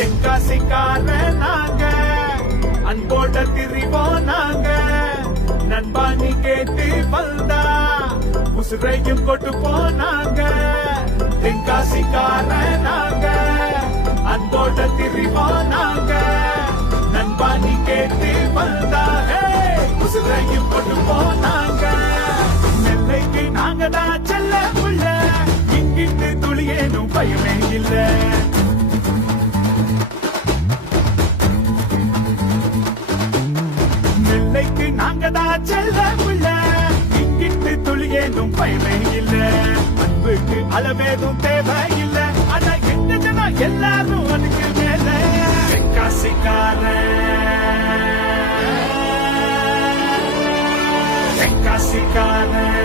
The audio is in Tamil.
தென்காசிக்கார நாங்க அன்போட திரிவோம் நாங்க நண்பா நீ கேட்டு வந்தா உசுரையும் கொண்டு போனாங்க தென்காசிக்கார நாங்க அன்போட திரிவோம் நாங்க நண்பா நீ கேட்டு வந்தா உசுரையும் கொண்டு போனாங்க நெல்லைக்கு நாங்க தான் செல்ல புள்ள இங்கிட்டு துளியேனும் பயமே இல்ல நெல்லைக்கு நாங்க தான் செல்ல புள்ள இங்கிட்டு துளியேனும் பயமே இல்ல அன்புக்கு அளவேதும் தேவையில்லை ஆனா எந்த ஜனம் எல்லாரும் அதுக்கு மேல தென்காசிக்காரன் தென்காசிக்காரன்